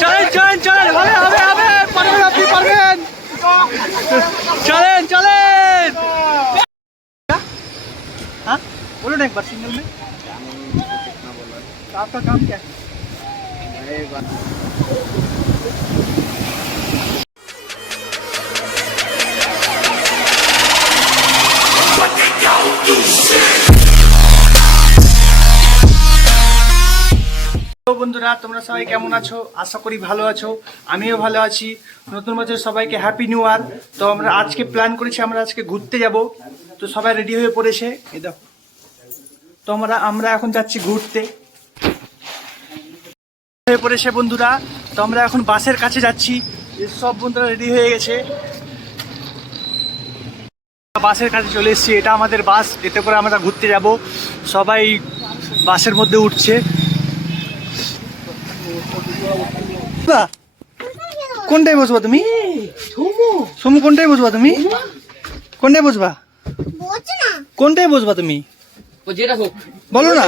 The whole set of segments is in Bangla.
চলেন চলেন চলেন, হবে হবে হবে, পারবেন, আপনি পারবেন, চলেন চলেন। हाँ बोलो ना एक बार सिंगल में आपका काम क्या है? বন্ধুরা তোমরা সবাই কেমন আছো? আশা করি ভালো আছো, আমিও ভালো আছি। নতুন বছর সবাইকে হ্যাপি নিউ ইয়ার। তো আমরা আজকে প্ল্যান করেছি, আমরা আজকে ঘুরতে যাব। তো সবাই রেডি হয়ে পড়েছে, এই দেখো। তো আমরা এখন যাচ্ছি ঘুরতে, হয়ে পড়েছে বন্ধুরা। তো আমরা এখন বাসের কাছে যাচ্ছি, সব বন্ধুরা রেডি হয়ে গেছে, বাসের কাছে চলে এসেছি। এটা আমাদের বাস, এতে করে আমরা ঘুরতে যাব। সবাই বাসের মধ্যে উঠছে। কোনটায় বসবা তুমি? সোমু কোনটায় বসবা তুমি? কোনটায় বসবা? কোনটায় বসবা তুমি বলো না।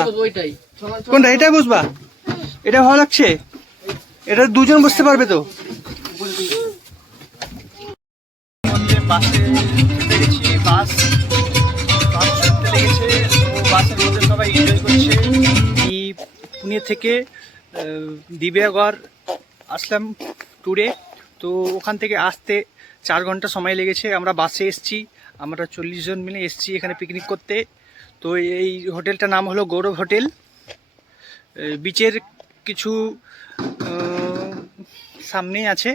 কোনটা? এটাই বসবা? এটা ভালো লাগছে? এটা দুজন বসতে পারবে তো? পুনে থেকে দিব্যাগড় আসলাম ট্যুরে। তো ওখান থেকে আসতে 4 ঘন্টা সময় লেগেছে। আমরা বাসে এসেছি, আমরা 40 জন মিলে এসেছি এখানে পিকনিক করতে। তো এই হোটেলটার নাম হলো গৌরব হোটেল। বিচের কিছু সামনেই আছে,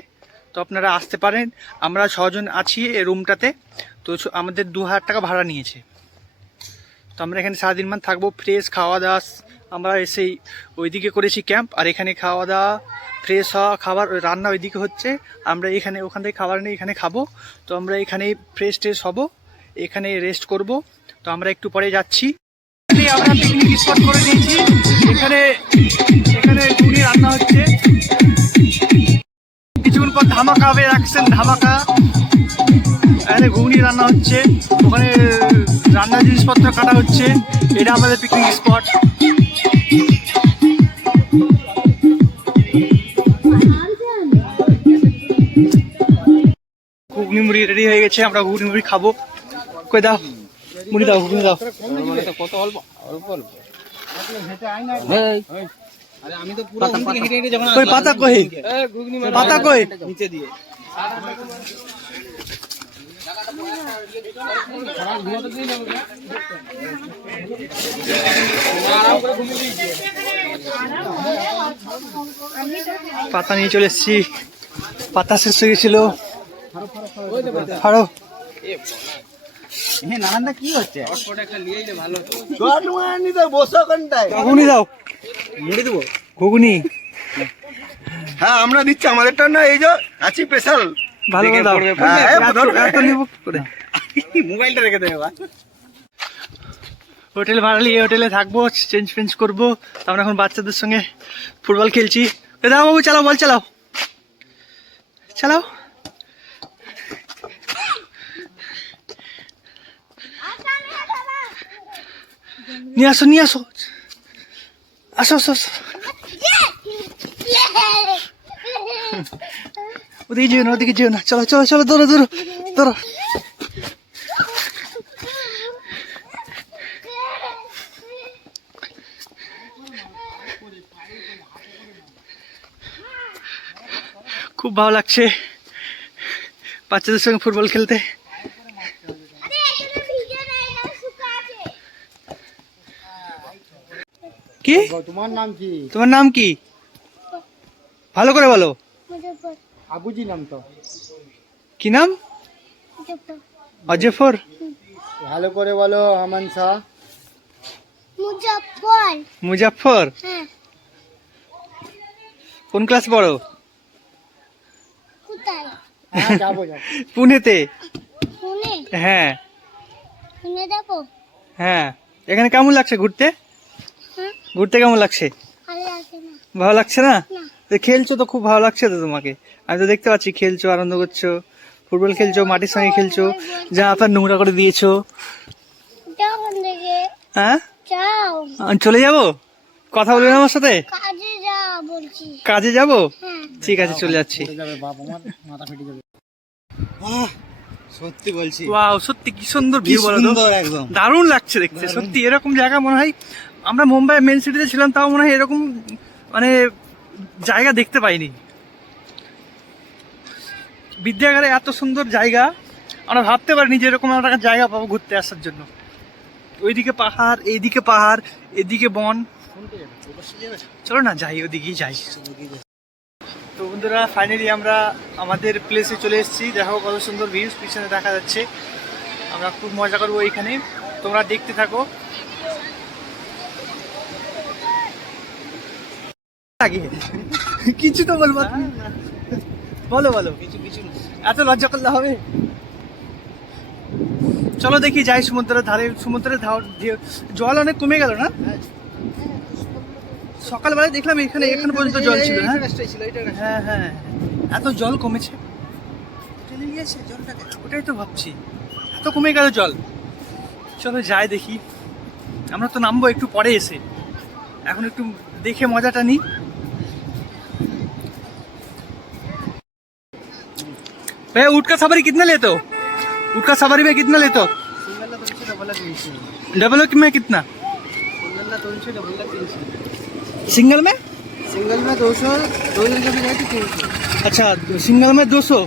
তো আপনারা আসতে পারেন। আমরা 6 জন আছি এই রুমটাতে। তো আমাদের 2000 টাকা ভাড়া নিয়েছে। তো আমরা এখানে সারাদিন মান থাকবো, ফ্রেশ খাওয়া দাওয়া। আমরা এসেই ওইদিকে করেছি ক্যাম্প, আর এখানে খাওয়া দাওয়া, ফ্রেশ হওয়া, খাবার রান্না ওইদিকে হচ্ছে। আমরা এখানে ওখান থেকে খাবার নিয়ে এখানে খাবো। তো আমরা এখানে ফ্রেশ ট্রেশ হবো, এখানে রেস্ট করব। তো আমরা একটু পরে যাচ্ছি। আমরা পিকনিক স্পট করে দিয়েছি, এখানে এখানে ঘুগনি রান্না হচ্ছে। কিছুক্ষণ পর ধামাকা হবে, রাখছেন ধামাকা। এখানে ঘুগনি রান্না হচ্ছে, ওখানে রান্নার জিনিসপত্র কাটা হচ্ছে। এটা আমাদের পিকনিক স্পট। ঘুগনি মুড়ি রেডি হয়ে গেছে, আমরা ঘুগনি মুড়ি খাবো। কই দাও মুড়ি, দাও ঘুগনি দাও। কত অল্প অল্প অল্প পাতা কই? পাতা কই? নিচে দিয়ে পাতা নিয়ে চলে এসছি, পাতা শেষ হয়ে গেছিল। নানানদা কি হচ্ছে? ঘুগনি দাও, মুড়ি দেবো ঘুগনি। হ্যাঁ আমরা দিচ্ছি, আমাদেরটা না, এই যে আছি স্পেশাল। ভালো করে দাও, এত নিব করে। মোবাইলটা রেখে দেবে। হোটেল ভাড়া নিয়ে হোটেলে থাকবো, চেঞ্জ ফেঞ্জ করবো। আমরা এখন বাচ্চাদের সঙ্গে ফুটবল খেলছি। দাও বাবু, চালাও, বল চালাও, চালাও। নিয়ে আসো, নিয়ে আসো, আসো আসো আসো। ওদিকে যেও না, ওদিকে যেও না, চলো চলো চলো, ধরো ধরো ধরো। খুব ভালো লাগছে বাচ্চাদের সঙ্গে ফুটবল খেলতে। কি তোমার নাম কি? তোমার নাম কি? ভালো করে বলো। আবুজি নাম তো। কি নাম? অজফর। ভালো করে বলো। আমান শাহ। মুজাফফর। মুজাফফর। হ্যাঁ। কোন ক্লাস পড়ো? কোথায়? হ্যাঁ যাবো যাবো। পুনেতে। পুনে? হ্যাঁ। পুনে যাবো? হ্যাঁ। এখানে কেমন লাগছে ঘুরতে? হ্যাঁ। ঘুরতে কেমন লাগছে? ভালো লাগছে না। ভালো লাগছে না? না। তো খেলছো তো, খুব ভালো লাগছে তো তোমাকে। আমি তো দেখতে পাচ্ছি খেলছো, আনন্দ করছো, ফুটবল খেলছো, মাটির সঙ্গে খেলছো, যা আপনার নোংরা করে দিয়েছো। যাও ওখান থেকে। হ্যাঁ, যাও। আমি চলে যাবো? কথা বলবেন আমার সাথে? কাজে যা বলছি। কাজে যাব? হ্যাঁ। ঠিক আছে, চলে যাচ্ছি। সত্যি বলছি, ওয়াও, সত্যি কি সুন্দর ভিউ বলো তো। একদম দারুণ লাগছে দেখতে সত্যি। এরকম জায়গা মনে হয় আমরা মুম্বাই মেন সিটিতে ছিলাম, তাও মনে হয় এরকম মানে জায়গা দেখতে পাইনি। বিদ্যাগারে এত সুন্দর জায়গা আমরা ভাবতে পারিনি যে এরকম আমরা একটা জায়গা পাবো ঘুরতে আসার জন্য। ওইদিকে পাহাড়, এইদিকে পাহাড়, এদিকে বন। চলো না যাই, ওদিকেই যাই। তো বন্ধুরা, ফাইনালি আমরা আমাদের প্লেসে চলে এসেছি। দেখো কত সুন্দর ভিউজ পিছনে দেখা যাচ্ছে। আমরা খুব মজা করবো এখানে, তোমরা দেখতে থাকো। আগে কিছু তো বলবো, বলো বলো। কিছু এত লজ্জা করলে হবে? চলো দেখি যাই সমুদ্রের ধারে। সমুদ্রের জল অনেক কমে গেল না? সকালবেলায় দেখলাম এখানে পর্যন্ত জল ছিল। হ্যাঁ হ্যাঁ, এত জল কমেছে। ওটাই তো ভাবছি, এত কমে গেল জল। চলো যাই দেখি। আমরা তো নামবো একটু পরে এসে, এখন একটু দেখে মজাটা নিই। भैया ऊँट का सवारी कितना लेते हो? ऊँट का सवारी में कितना लेते हो? डबल में कितना? सिंगल में? सिंगल में 200, 2 जन का भी जाए तो 300। अच्छा, सिंगल में 200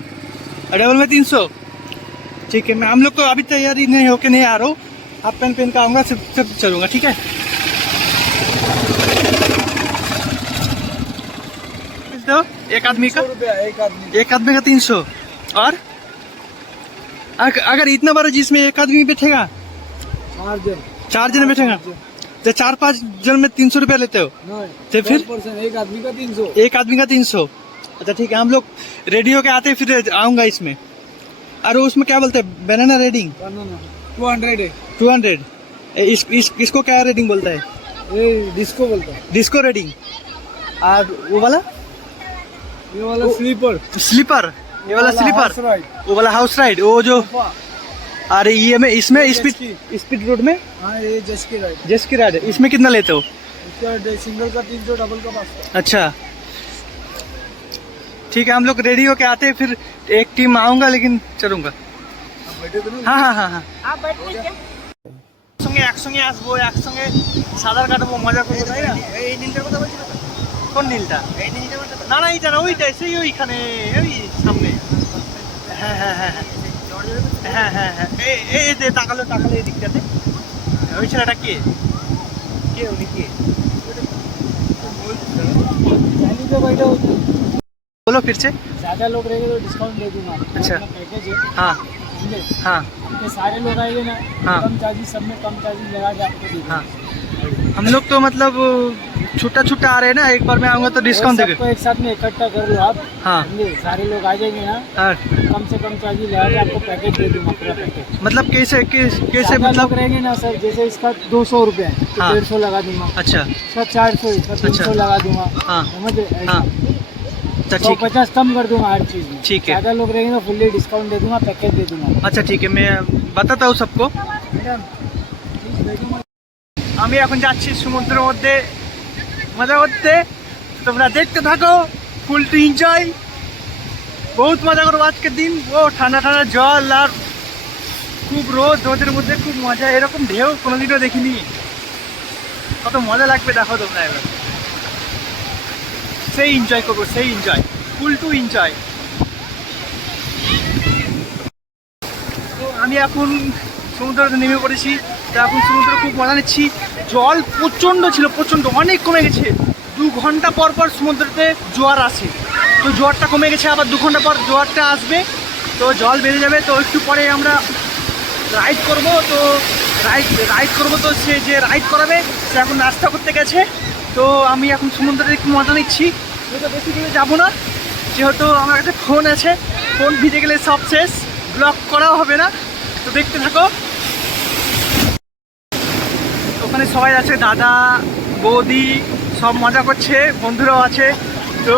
और डबल में 300। ठीक है, मैं हम लोग को अभी तैयारी नहीं होके नहीं आ रहा हूँ। हाफ पैंट पहन के आऊँगा, सब चलूँगा। ठीक है, तो एक आदमी का एक आदमी का 300। और अगर इतना बड़ा जिसमें एक आदमी बैठेगा, 4 जन बैठेगा, तो 4-5 जन में 300 रुपया लेते हो? तो फिर एक आदमी का 300। एक आदमी का 300। अच्छा ठीक है, हम लोग रेडी होके आते फिर आऊंगा इसमें। और उसमें क्या बोलते हैं, बनाना रेडिंग? 200 है। 200। इसको क्या रेडिंग बोलता है? ये डिस्को बोलता है। डिस्को रेडिंग। और वो वाला स्लीपर। स्लीपर, ये वाला स्लीपर, वो वाला हाउस राइड, वो जो। अरे ये में इसमें स्पीड रोड में? हाँ, ये जस्ट की राइड। जस्ट की राइड, इसमें कितना लेते हो? इसका सिंगल का 300, डबल का 500। अच्छा ठीक है, हम लोग रेडी होके आते हैं फिर एक टीम आऊंगा, लेकिन चलूंगा। হ্যাঁ হ্যাঁ হ্যাঁ হ্যাঁ, একসঙ্গে আসবো, একসঙ্গে সাঁতার কাটবো, মজা করবো, তাই না? এই নীলটার কথা বলছি। কোন নীলটা? এই নীলটা কথা না না, এইটা না, ওইটাই, সেই ওইখানে, ওই সামনে। হ্যাঁ হ্যাঁ হ্যাঁ হ্যাঁ হ্যাঁ হ্যাঁ, এই যে তাকালো এই দিকটাতে। ওই ছেলেটা কে উনি কে? बोलो फिर से। ज्यादा लोग रहेंगे तो डिस्काउंट दे दूंगा। अच्छा। पैकेज है। हाँ समझे? हाँ इतने सारे लोग आएंगे ना, हाँ। कम चार्जेस, सब में कम चार्जेस लगा के आपको दे दूंगा। हाँ, हम लोग तो मतलब छुट्टा आ रहे हैं ना, एक बार में आऊंगा तो डिस्काउंट देंगे। सबको एक साथ में इकट्ठा कर लो आप। हाँ। समझे? सारे लोग आ जाएंगे ना, हाँ, कम से कम चार्जेस लगा के आपको पैकेज दे दूंगा, पूरा पैकेज। मतलब कैसे ज्यादा मतलब? लोग रहेंगे ना सर, जैसे इसका 200 रुपये है तो हाँ। 150 लगा दूंगा। अच्छा इसका 400, इसका 300 अच्छा। लगा दूंगा। हाँ। समझे? हाँ, अच्छा ठीक है। 150 कम कर दूंगा हर चीज में। ठीक है। ज्यादा लोग रहेंगे तो फुल्ली डिस्काउंट दे दूंगा, पैकेज दे दूंगा। আচ্ছা ঠিক আছে, मैं बताता हूँ सबको। আমি এখন যাচ্ছি সমুদ্রের মধ্যে মজা করতে, তোমরা দেখতে থাকো। ফুল টু এনজয়, বহুত মজা করবো আজকের দিন। ও ঠান্ডা ঠান্ডা জল আর খুব রোদের মধ্যে খুব মজা। এরকম ঢেউ কোনোদিনও দেখিনি, কত মজা লাগবে দেখো তোমরা। এবার সেই এনজয় করবো, সেই এনজয়, ফুল টু এনজয়। তো আমি এখন সমুদ্রে নেমে পড়েছি, তো এখন সমুদ্রে খুব মজা নিচ্ছি। জল প্রচণ্ড ছিল, প্রচণ্ড, অনেক কমে গেছে। 2 ঘন্টা পর সমুদ্রতে জোয়ার আসে, তো জোয়ারটা কমে গেছে, আবার 2 ঘন্টা পর জোয়ারটা আসবে, তো জল বেড়ে যাবে। তো একটু পরে আমরা রাইড করবো। তো রাইড করবো, তো সে যে রাইড করাবে সে এখন নাস্তা করতে গেছে। তো আমি এখন সমুদ্রে একটু মজা নিচ্ছি। যেহেতু বেশি দূরে যাবো না, যেহেতু আমার কাছে ফোন আছে, ফোন ভিজে গেলে সব শেষ, ব্লক করাও হবে না। তো দেখতে থাকো। ওখানে সবাই আছে, দাদা বৌদি সব মজা করছে, বন্ধুরাও আছে। তো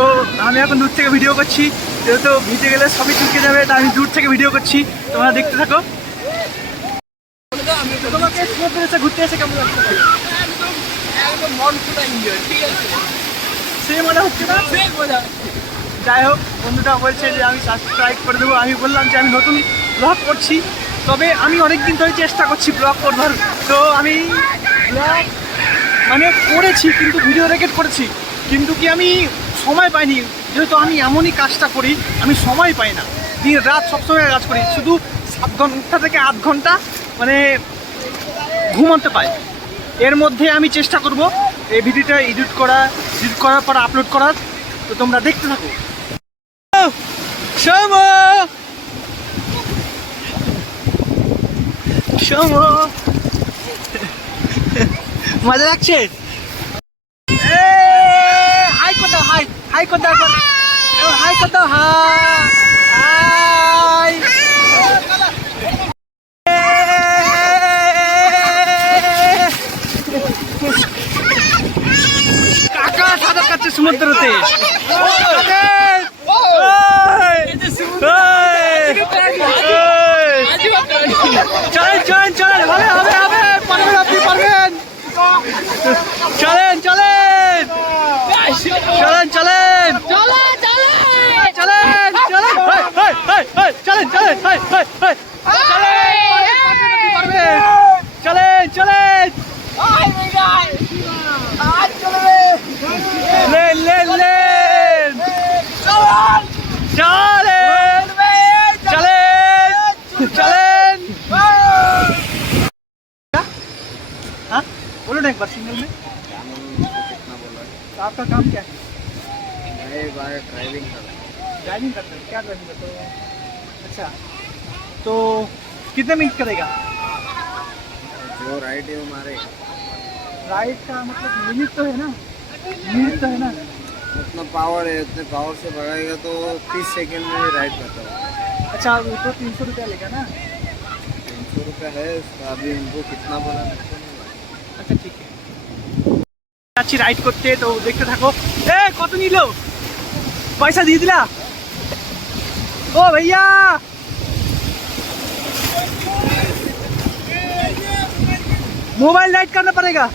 আমি এখন দূর থেকে ভিডিও করছি, যেহেতু ভিজে গেলে সবই চুকে যাবে, তাই আমি দূর থেকে ভিডিও করছি। তোমরা দেখতে থাকো। তোমাকে সমুদ্রে এসে ঘুরতে এসে কেমন লাগছে? মন পুরো এনজয়, ঠিক আছে? সে মজা হচ্ছে না। সেই মজা। যাই হোক, বন্ধুটা বলছে যে আমি সাবস্ক্রাইব করে দেবো। আমি বললাম যে আমি নতুন ব্লগ করছি, তবে আমি অনেক দিন ধরে চেষ্টা করছি ব্লগ করবার। তো আমি ব্লগ মানে করেছি, কিন্তু ভিডিও রেকর্ড করেছি, কিন্তু কি আমি সময় পাইনি। যেহেতু আমি এমনই কাজটা করি, আমি সময় পাই না, দিন রাত সবসময় কাজ করি, শুধু 7 ঘন্টা থেকে 8 ঘন্টা মানে ঘুমাতে পাই। এর মধ্যে আমি চেষ্টা করব এই ভিডিওটা এডিট করার পর আপলোড করার। তো তোমরা দেখতে থাকো। শোমো শোমো, মজা লাগছে? হাই কত, হাই হাই কত, হাই কত, হাই। কাকা সাঁতার কাটছে সমুদ্রতে। চলেন চলেন চলেন, হবে হবে হবে, পারবেন, আপনি পারবেন। চলেন চলেন চলেন চলেন চলেন চলেন চলেন চলেন চলেন চলেন চলেন, লেন লেন লেন, চলেন চলেন चलें। हाँ बोलो ना एक बार सिंगल में। तो आपका काम क्या है? मैं ड्राइविंग कर रहा हूँ। ड्राइविंग करते हैं? क्या ड्राइविंग करते हो? अच्छा, तो कितने मिनट करेगा? जो राइड है वो मारेगा। राइड का मतलब लिमिट तो है ना, लिमिट तो है ना। उतना पावर है, उतने पावर से भगाएगा तो 30 सेकंड में ही राइड करता हूँ। अच्छा, वो तो 300 रुपया लेगा ना? 300 रुपया है उसका, अभी उनको कितना बोला मेरे को नहीं मालूम। अच्छा ठीक है, अच्छी राइड करते तो देखते থাকো। ए কত নিল? पैसा দিয়ে দিলা? ओ भैया मोबाइल लाइट करना पड़ेगा।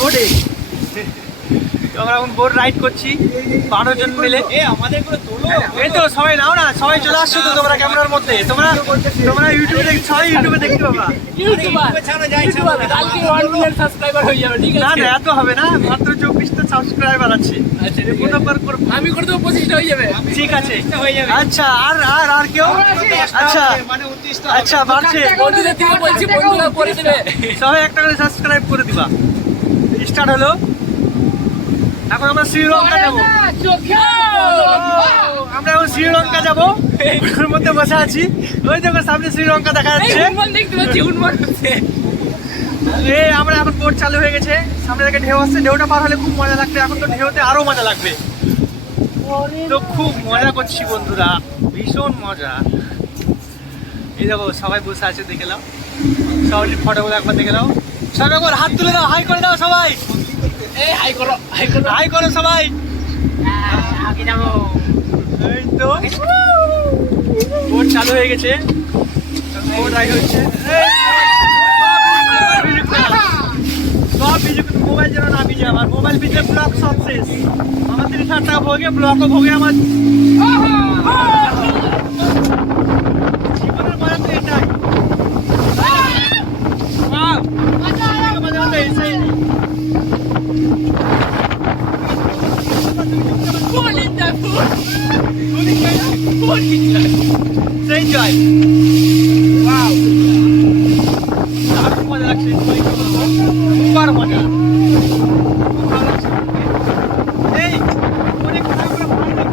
বোর্ডে আমরা এখন বোর্ড রাইড করছি 12 জন মিলে। এই তো সবাই নাও না, সবাই চলে আসছো তো তোমরা ক্যামেরার মধ্যে। তোমরা ইউটিউবে সবাই ইউটিউবে দেখতে পাবা। না না এত হবে না, মাত্র 24টা সাবস্ক্রাইবার আছে। আমি করে দেবো 25টা হয়ে যাবে। ঠিক আছে আচ্ছা, আর কেউ? আচ্ছা আচ্ছা বাড়ছে, বন্ধুদের থেকে বলছি, বন্ধুরা করে দেবে। সবাই একটা করে সাবস্ক্রাইব করে দিবা। স্টার্ট হলো, এখন আমরা শ্রীলঙ্কা যাবো। আমরা এখন শ্রীলঙ্কা যাবো, ওর মধ্যে বসে আছি। ওই দেখো সামনে শ্রীলঙ্কা দেখা যাচ্ছে। আমরা এখন বোট চালু হয়ে গেছে, সামনে থেকে ঢেউ আসছে। ঢেউটা পার হলে খুব মজা লাগবে, এখন তো ঢেউতে আরো মজা লাগবে। তো খুব মজা করছি বন্ধুরা, ভীষণ মজা। এই দেখো সবাই বসে আছে, দেখে নাও সবাই ফটোগুলো একবার দেখে নাও। সবাই একবার হাত তুলে দাও, হাই করে দাও সবাই, এই হাই করো হাই করো হাই করো সবাই। আগে যাবো এই তো বোট চালু হয়ে গেছে, বোট রাইড হচ্ছে। সব ভিজে, মোবাইল যেন না ভিজে, আমার মোবাইল ভিজে ব্লক সব শেষ। আমার 30,000 টাকা ভোগে, ব্লকও ভোগে আমার। জীবনের মজা তো এটাই। মজা মজা এসে এনজয়। ওয়াও, দারুণ মজা লাগছে, সুপার মজা, খুব ভালো লাগছে। এই অনেক কথা করে বলে দিই,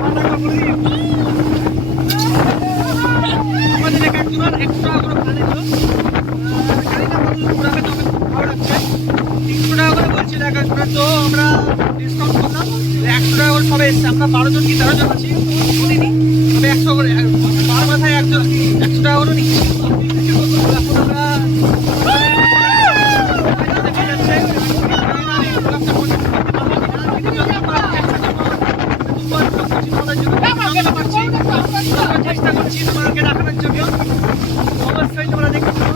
আমাদের এক একজনের 100 টাকা করে ভাড়া নিল। গাড়িটা কত ঘোরাবে তবে খুব ভালো লাগছে। 300 টাকা করে বলছিল এক একজনের, তো আমরা ডিসকাউন্ট করলাম 100 টাকা করে। সবাই এসছে, আমরা 12 জন কি 13 জন আছি শুনিনি, তবে 100 করে 12 মাথায় একজন 100 টাকা করে নিচ্ছি। এখন আমরা দেখে যাচ্ছে চেষ্টা করছি তোমাদেরকে দেখানোর জন্য, অবশ্যই তোমরা দেখতে পাবো।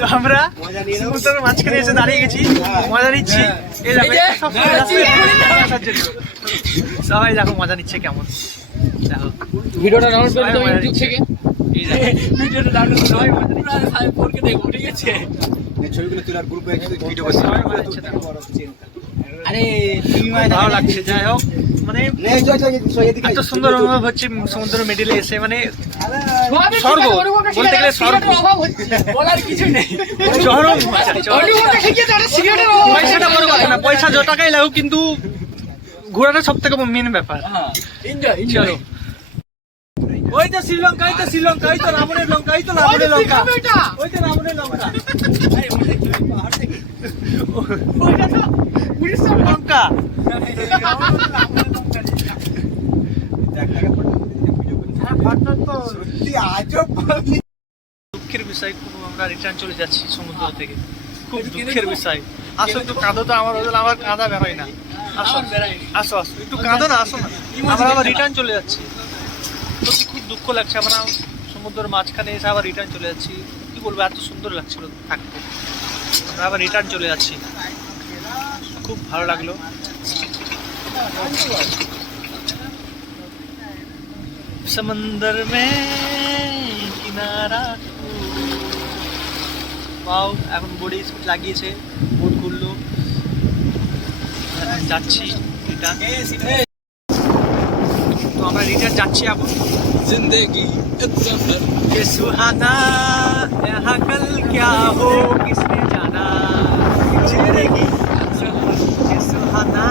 তো আমরা সমুদ্রের মাঝখানে এসে দাঁড়িয়ে গেছি, মজা নিচ্ছি। এই দেখো, এটা সব সময় রাস্তায় আসার জন্য। সবাই দেখো মজা নিচ্ছে কেমন, দেখো ভিডিওটা ডাউনলোড করে দাও সবাই মজা ইউটিউব নিচ্ছে। থেকে। এই দেখো ভিডিওটা ডাউনলোড করে সবাই মজা নিচ্ছে, পুরো সাহেব ফোনকে দেখো, ঠিক আছে? ছবিগুলো তোলার গ্রুপে ভিডিও সবাই মজা নিচ্ছে, দেখো আরে তুমি ভালো লাগছে। যাই হোক, মানে এত সুন্দর অনুভব হচ্ছে সমুদ্র মিডিলে এসে, মানে স্বর্গ বলতে গেলে স্বর্গ। অভাব হচ্ছে, বলার কিছু নেই। চরম সিগারেটের পয়সাটা বড় কথা না, পয়সা যত টাকাই লাগুক, কিন্তু ঘোরাটা সব থেকে মেন ব্যাপার। এনজয় চলো, ওই তো শ্রীলঙ্কা, ওই তো শ্রীলঙ্কা, ওই তো রাবণের লঙ্কা, ওই তো রাবণের লঙ্কা, ওই তো রাবণের লঙ্কা, লঙ্কা। দুঃখের বিষয়, কোনো আমরা রিটার্ন চলে যাচ্ছি সমুদ্র থেকে, খুব দুঃখের বিষয়। আসো একটু কাঁদো তো, আমার ওদের আমার কাঁদা বেরোয় না। আসো আসো আসো, একটু কাঁদো না, আসো না, আমরা আবার রিটার্ন চলে যাচ্ছি। সত্যি খুব দুঃখ লাগছে, আমরা সমুদ্রের মাঝখানে এসে আবার রিটার্ন চলে যাচ্ছি। কি বলবো, এত সুন্দর লাগছিল থাকতে, আমরা আবার রিটার্ন চলে যাচ্ছি। খুব ভালো লাগলো। समंदर में किनारा পাও, এখন বোর্ডে স্পিড লাগিয়েছে, বোর্ড খুললো, এখন যাচ্ছি রিটার্ন। তো আমরা রিটার্ন যাচ্ছি এখন। जिंदगी ये सुहाना यहाँ कल क्या हो किसने जाना, जिंदगी ये सुहाना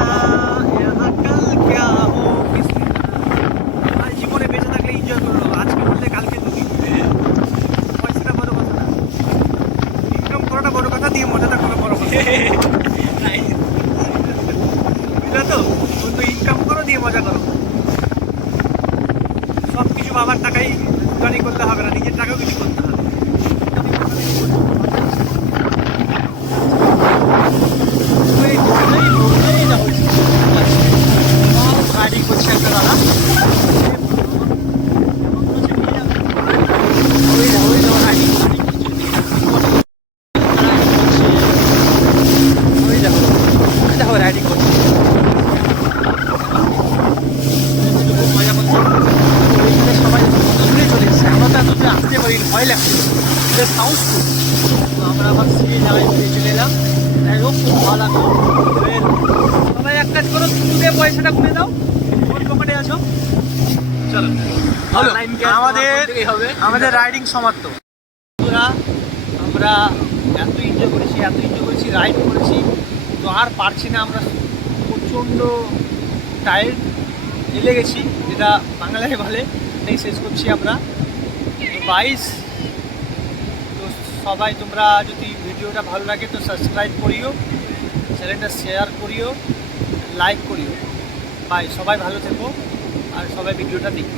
यहाँ कल क्या हो किसने जाना। আর জীবনে বেঁচে থাকলে এনজয় করো, আজকে বললে কালকে তুমি। পয়সাটা বড় কথা না, ইনকাম করাটা বড় কথা, দিয়ে মজাটা করা বড় কথা, বুঝলে তো বন্ধু? ইনকাম করো, দিয়ে মজা করো। সব কিছু বাবার টাকাই গাড়ি করতে হবে না, নিজের টাকাও কিছু করতে হবে। রাইডিং করছে একটা দাদা, রাইডিং করছে, মজা করছে। সবাই দূরে চলে এসেছে, আমরা তো এত দূরে আসতে পারি, ভয় লাগছে, সাউন্ড খুব। তো আমরা আবার সেই জায়গায় ফিরে চলে এলাম। যাই হোক, খুব ভালো লাগলো। সবাই এক কাজ করো, তুমি পয়সাটা গুনে দাও, কোন পকেটে আছো। চলো, আমাদের রাইডিং সমাপ্ত। বন্ধুরা, আমরা এত এনজয় করেছি, রাইড করেছি, তো আর পারছি না। আমরা প্রচণ্ড টায়ার্ড, এলে গেছি, যেটা বাংলায় বলে, এটাই শেষ করছি আমরা। তো 22, তো সবাই তোমরা যদি ভিডিওটা ভালো লাগে তো সাবস্ক্রাইব করিও, চ্যানেলটা শেয়ার করিও, লাইক করিও। বাই, সবাই ভালো থেকো আর সবাই ভিডিওটা দেখো।